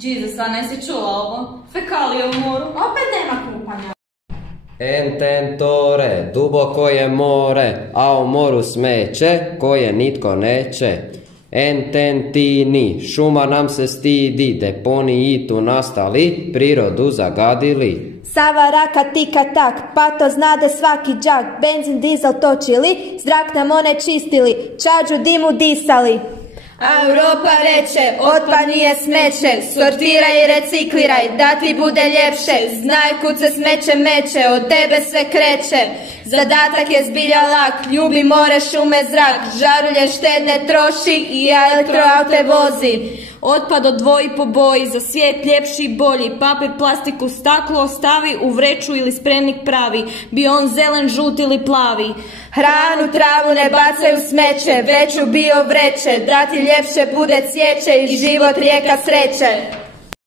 Jesus, a nesi čula ovo? Fekalije u moru. Opet nema kupanja. Ententore, duboko je more, a u moru smeće koje nitko neće. Ententini, šuma nam se stidi, deponiji tu nastali, prirodu zagadili. Sava raka tika tak, pa to znade svaki džak, benzin dizel točili, zrak nam onečistili, čađu dimu disali. A Europa reče, otpad nije smeće, sortiraj i recikliraj, da ti bude ljepše, znaj kud se smeće meće, od tebe sve kreće. Zadatak je zbilja lak, ljubi more, šume, zrak, žarulje štedne troši i elektroaute vozi. Otpad odvoji po boji, za svijet ljepši i bolji, papir, plastiku, staklo ostavi u vreću ili spremnik pravi, bio on zelen, žut ili plavi. Hranu, travu ne bacaj u smeće, već u bio vreće, da ti ljepše bude cvijeće i život rijeka sreće.